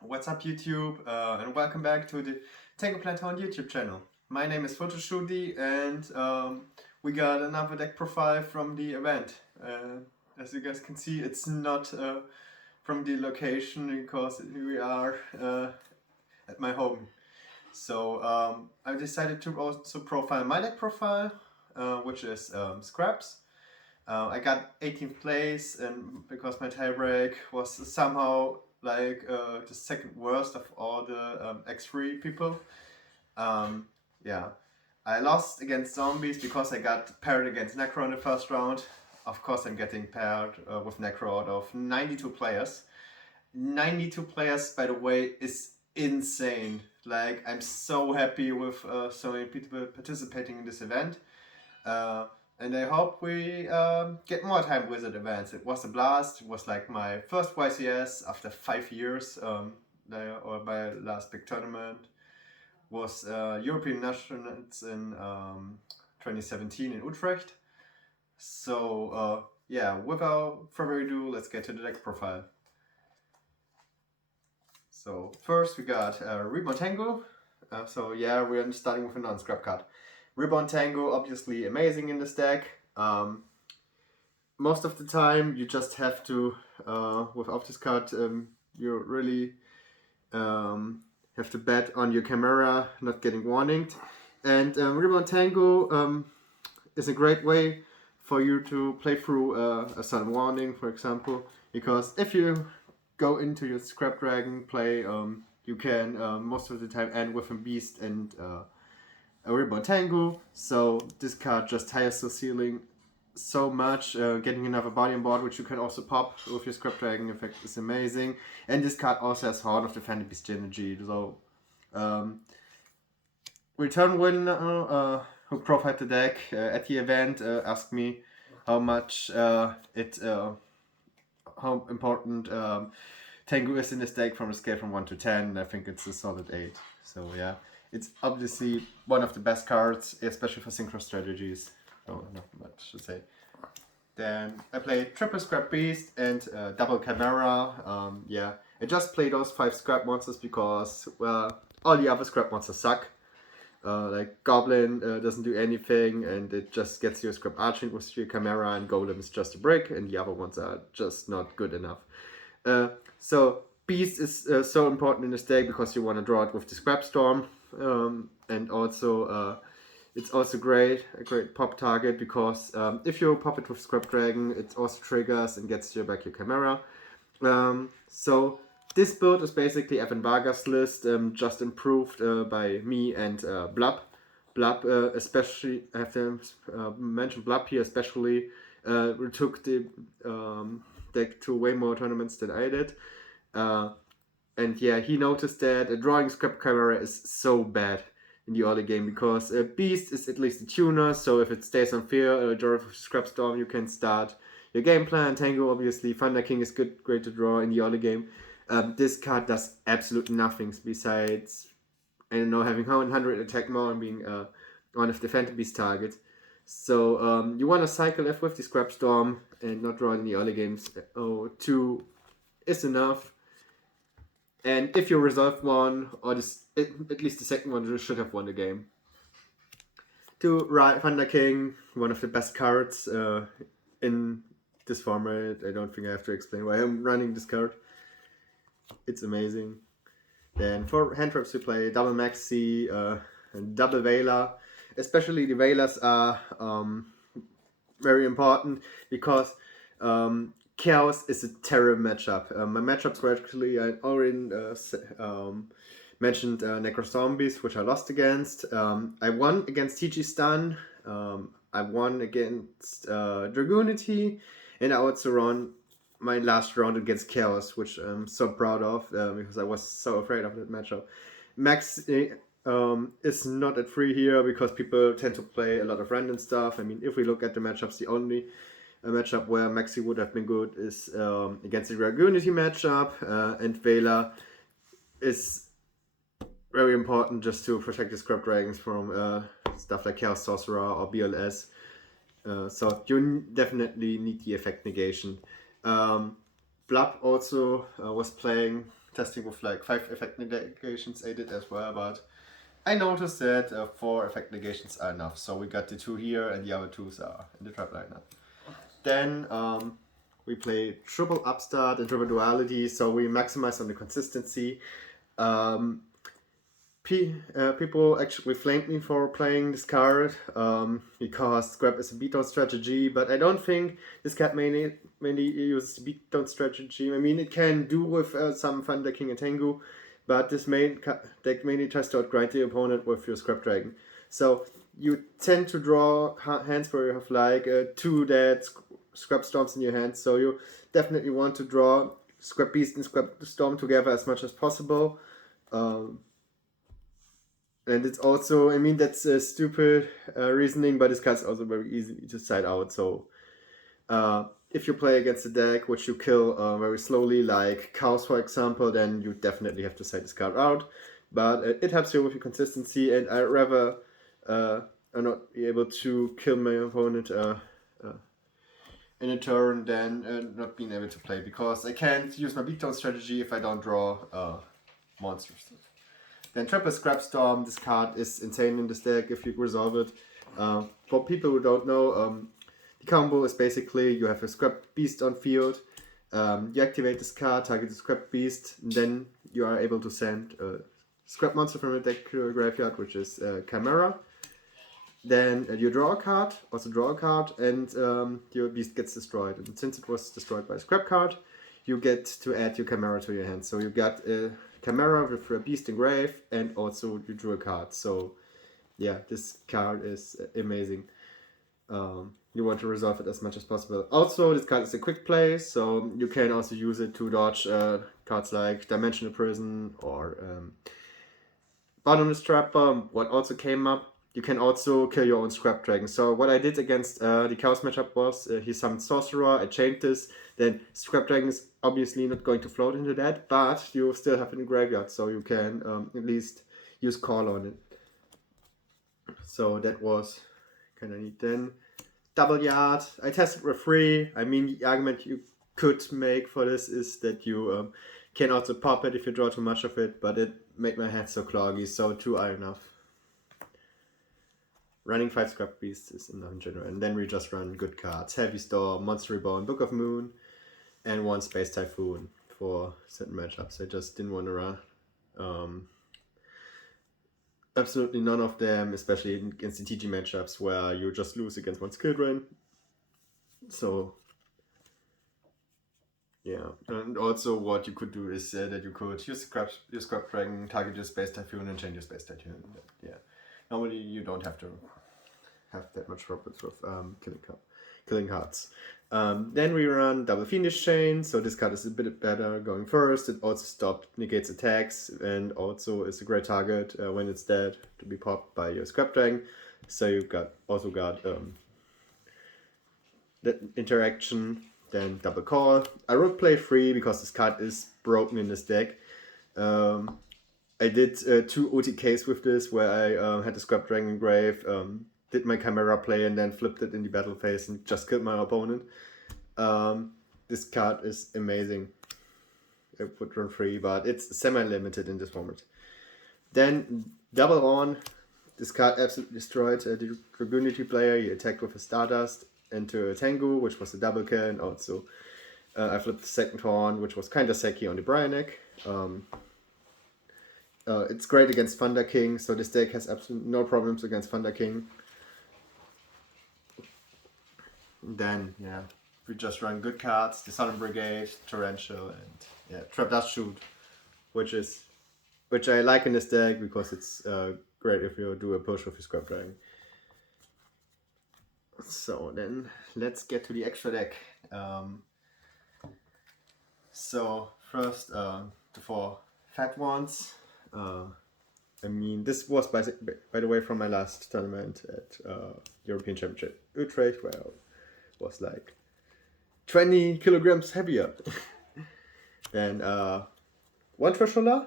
What's up YouTube and welcome back to the Tango Plantown YouTube channel. My name is Fotoshooti and we got another deck profile from the event. As you guys can see, it's not from the location because we are at my home. So I decided to also profile my deck profile, which is Scraps. I got 18th place, and because my tiebreak was somehow like the second worst of all the X3 people. Um, yeah, I lost against zombies because I got paired against Necro in the first round. Of course, I'm getting paired with Necro out of 92 players. 92 players, by the way, is insane. Like, I'm so happy with so many people participating in this event. Uh, and I hope we get more time with it events. It was a blast. It was like my first YCS after 5 years. Or my last big tournament was European Nationals in 2017 in Utrecht. So yeah, without further ado, let's get to the deck profile. So first we got Reborn Tango. So yeah, we're starting with a non-scrap card. Reborn Tango, obviously amazing in this deck. Most of the time you just have to, without this card, you really have to bet on your camera not getting warninged. And Reborn Tango is a great way for you to play through a sudden warning, for example, because if you go into your Scrap Dragon play, you can most of the time end with a Beast and a Reborn Tango. So this card just hires the ceiling so much. Getting another body on board, which you can also pop with your Scrap Dragon effect, is amazing. And this card also has Horn of the Phantom Beast energy. So Return winner who profiled the deck at the event asked me how much how important Tengu is in this deck from a scale from 1 to 10. I think it's a solid 8. So yeah, it's obviously one of the best cards, especially for synchro strategies. So not much to say. Then I played triple Scrap Beast and double Chimera. Yeah, I just play those 5 Scrap monsters because, well, all the other Scrap monsters suck. Like Goblin doesn't do anything, and it just gets you a Scrap Arching with your Chimera, and Golem is just a brick, and the other ones are just not good enough. So Beast is so important in this deck because you want to draw it with the Scrap Storm, and also it's also a great pop target because if you pop it with Scrap Dragon, it also triggers and gets you back your Chimera. So this build is basically Evan Vargas list, just improved by me and Blub. Blub, especially, I have to mention Blub here, especially took the deck to way more tournaments than I did. And yeah, he noticed that drawing Scrap Chimera is so bad in the early game because Beast is at least a tuner, so if it stays on field, draw with Scrap Storm, you can start your game plan. Tango, obviously, Thunder King is great to draw in the early game. This card does absolutely nothing besides, I don't know, having 100 attack more and being one of the Phantom Beast targets. So you want to cycle F with the Scrap Storm and not draw in the early games. 2 is enough. And if you resolve one, or at least the second one, you should have won the game. 2, Thunder King, one of the best cards in this format. I don't think I have to explain why I'm running this card. It's amazing. Then for hand traps we play double Maxi and double Veiler. Especially the Veilers are very important because Chaos is a terrible matchup. My matchups were actually, I already mentioned Necro Zombies, which I lost against. I won against TG Stun. I won against Dragoonity, and I also won my last round against Chaos, which I'm so proud of because I was so afraid of that matchup. Max is not at 3 here because people tend to play a lot of random stuff. I mean, if we look at the matchups, the only matchup where Maxi would have been good is against the Dragoonity matchup, and Vela is very important just to protect the Scrap Dragons from stuff like Chaos Sorcerer or BLS. So you definitely need the effect negation. Blub also was playing testing with like 5 effect negations. I did as well, but I noticed that 4 effect negations are enough. So we got the 2 here, and the other 2s are in the trap lineup. Then we play triple upstart and triple duality, so we maximize on the consistency. People actually flamed me for playing this card because scrap is a beatdown strategy, but I don't think this card mainly uses beatdown strategy. I mean, it can do with some Thunder King and Tengu, but this deck mainly tries to outgrind the opponent with your Scrap Dragon. So you tend to draw hands where you have like 2 dead Scrap Storms in your hand, so you definitely want to draw Scrap Beast and Scrap Storm together as much as possible. And it's also, I mean, that's a stupid reasoning, but this card's also very easy to side out. So if you play against a deck which you kill very slowly, like Cows for example, then you definitely have to side this card out. But it helps you with your consistency, and I'd rather not be able to kill my opponent in a turn than not being able to play, because I can't use my beatdown strategy if I don't draw monsters. Then Triple Scrap Storm, this card is insane in this deck if you resolve it. For people who don't know, the combo is basically you have a Scrap Beast on field, you activate this card, target the Scrap Beast, and then you are able to send a Scrap Monster from the deck to a graveyard, which is Chimera. Then you draw a card, and your Beast gets destroyed. And since it was destroyed by a Scrap card, you get to add your Chimera to your hand. So you got a Chimera with a Beast engraved, and also you drew a card. So yeah, this card is amazing. You want to resolve it as much as possible. Also, this card is a quick play, so you can also use it to dodge cards like Dimensional Prison or Bottomless Trapper. What also came up, you can also kill your own Scrap Dragon. So what I did against the Chaos matchup was he summoned Sorcerer, I chained this, then Scrap Dragon is obviously not going to float into that, but you still have it in the graveyard, so you can at least use Call on it. So that was kind of neat. Then Double Yard, I tested for free. I mean, the argument you could make for this is that you can also pop it if you draw too much of it, but it made my head so cloggy, so 2 are enough. Running 5 Scrap Beasts is enough in general, and then we just run good cards. Heavy Storm, Monster Reborn, Book of Moon, and 1 Space Typhoon for certain matchups. I just didn't want to run absolutely none of them, especially against the TG matchups where you just lose against 1 skill drain. So yeah, and also what you could do is that you could use your Scrap Dragon, target your Space Typhoon, and change your Space Typhoon. Yeah, normally you don't have to have that much problems with killing cards. Then we run Double Fiendish Chain, so this card is a bit better going first. It also negates attacks, and also is a great target when it's dead to be popped by your Scrap Dragon. So you also got that interaction. Then Double Call. I would play 3 because this card is broken in this deck. I did 2 OTKs with this where I had the Scrap Dragon engraved, did my Chimera play, and then flipped it in the battle phase and just killed my opponent. This card is amazing. I would run 3, but it's semi-limited in this format. Then Double On. This card absolutely destroyed the Dragoonity player. He attacked with a Stardust into a Tengu, which was a double kill, and also I flipped the second Horn, which was kind of sacky on the Bryanek. It's great against Thunder King, so this deck has absolutely no problems against Thunder King. Then, yeah, we just run good cards, the Southern Brigade, Torrential, and yeah, Trap Dust Shoot, which I like in this deck because it's great if you do a push with your Scrap Dragon. So then, let's get to the extra deck. So first, the 4 fat ones. I mean, this was by the way from my last tournament at European Championship Utrecht, where I was like 20 kilograms heavier. Then 1 Trishula.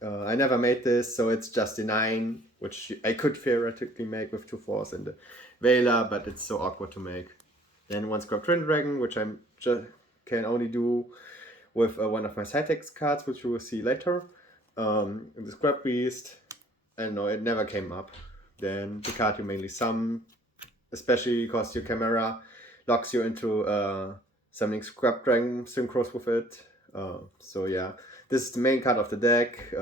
I never made this, so it's just a 9, which I could theoretically make with 2 4s and the Vela, but it's so awkward to make. Then 1 Scrap Twin Dragon, which I can only do with one of my side decks cards, which you will see later. The Scrap Beast, I don't know, it never came up. Then the card you mainly summon, especially because your camera locks you into summoning Scrap Dragon synchros with it. So yeah, this is the main card of the deck.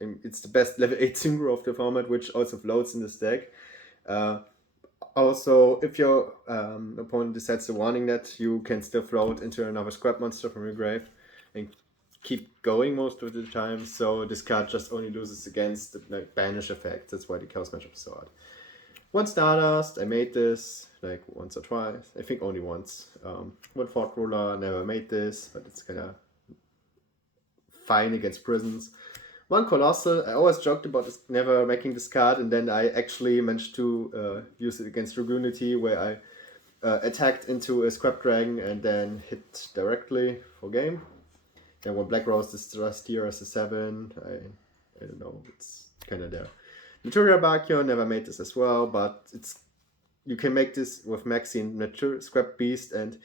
It's the best level 8 synchro of the format, which also floats in this deck. Also, if your opponent decides to warning that, you can still float into another scrap monster from your grave and keep going most of the time. So this card just only loses against the banish effect. That's why the Chaos matchup is so hard. One Stardust, I made this like once or twice. I think only once. One Fort Ruler, never made this, but it's kind of fine against prisons. One Colossal, I always joked about this, never making this card, and then I actually managed to use it against Dragunity, where I attacked into a Scrap Dragon and then hit directly for game. Then one Black Rose is just here as a 7. I don't know, it's kind of there. Naturia Bacchio, never made this as well, but you can make this with Maxi and Scrap Beast, and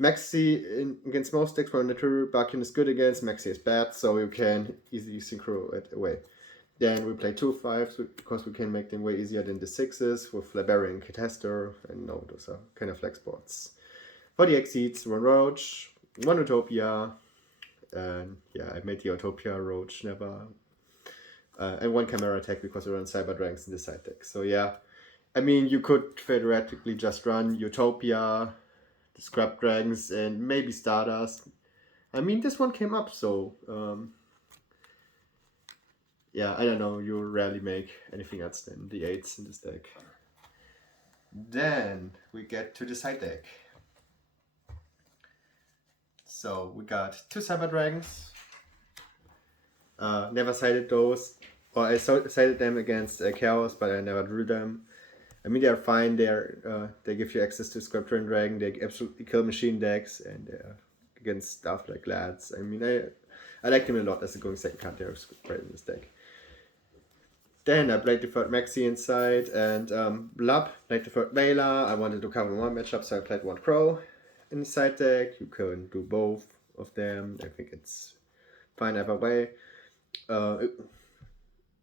Maxi against most decks where Natural Bacchio is good against, Maxi is bad, so you can easily synchro it away. Then we play 2 5s because we can make them way easier than the 6s with Liberian Cataster, and no, those are kind of flex boards. For the Exceeds, one Roach, one Utopia, and yeah, I made the Utopia Roach never. And one Chimera attack because we run Cyber Dragons in the side deck. So yeah, I mean, you could theoretically just run Utopia, the Scrap Dragons, and maybe Stardust. I mean, this one came up, so yeah, I don't know, you rarely make anything else than the 8s in this deck. Then we get to the side deck. So we got 2 Cyber Dragons. Never sided those. Or I sided them against Chaos, but I never drew them. I mean, they're fine. They give you access to Sculptor and Dragon. They absolutely kill machine decks, and they're against stuff like Lads. I mean, I like them a lot as a going second card. They're great in this deck. Then I played the third Maxi inside, and Blub played the third Vela. I wanted to cover one matchup, so I played one Crow in the side deck. You can do both of them. I think it's fine either way.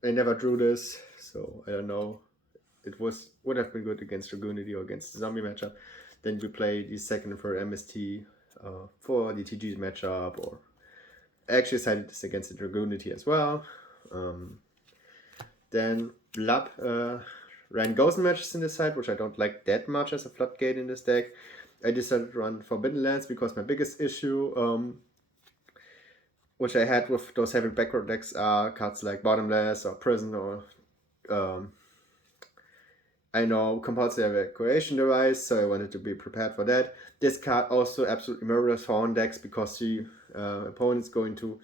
I never drew this, so I don't know. It would have been good against Dragunity or against the zombie matchup. Then we play the second and third MST for the TG matchup, or I actually sided this against the Dragunity as well. Then Blub ran Ghost matches in this side, which I don't like that much as a floodgate in this deck. I decided to run Forbidden Lands because my biggest issue, which I had with those heavy backward decks, are cards like Bottomless or Prison or I know compulsory evacuation device, so I wanted to be prepared for that. This card also absolutely murders horn decks because the opponent is going to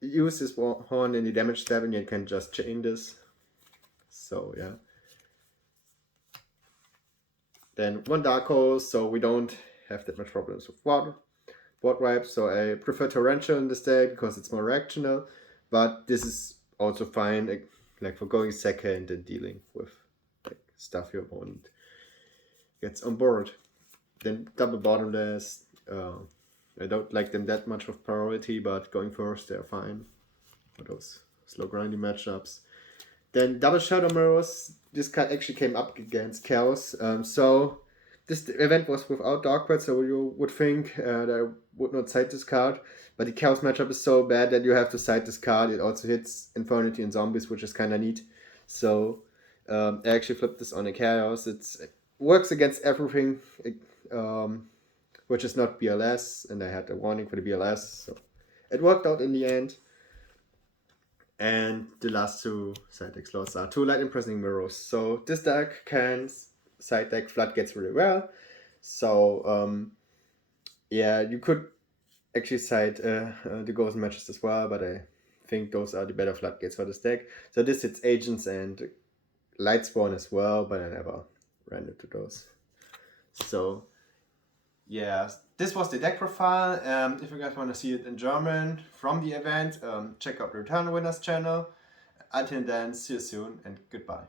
use this horn in the damage step, and you can just chain this. So yeah. Then one Dark Horse, so we don't have that much problems with board wipes. So I prefer Torrential in this deck because it's more reactional, but this is also fine, like for going second and dealing with like stuff your opponent gets on board. Then double Bottomless. I don't like them that much with priority, but going first they're fine for those slow grindy matchups. Then double Shadow Mirrors. This card actually came up against Chaos. So this event was without Darkbird, so you would think that I would not side this card. But the Chaos matchup is so bad that you have to side this card. It also hits Infernity and Zombies, which is kind of neat. So I actually flipped this on a Chaos. It works against everything, which is not BLS. And I had a warning for the BLS. So it worked out in the end. And the last two side deck slots are 2 Light Imprisoning Mirrors. So this deck can side deck Floodgates really well. So yeah, you could actually side the Ghost matches as well, but I think those are the better Floodgates for this deck. So this hits Agents and Lightspawn as well, but I never ran into those. So yeah, this was the deck profile. If you guys want to see it in German from the event, check out the Return Winners channel. Until then, see you soon and goodbye.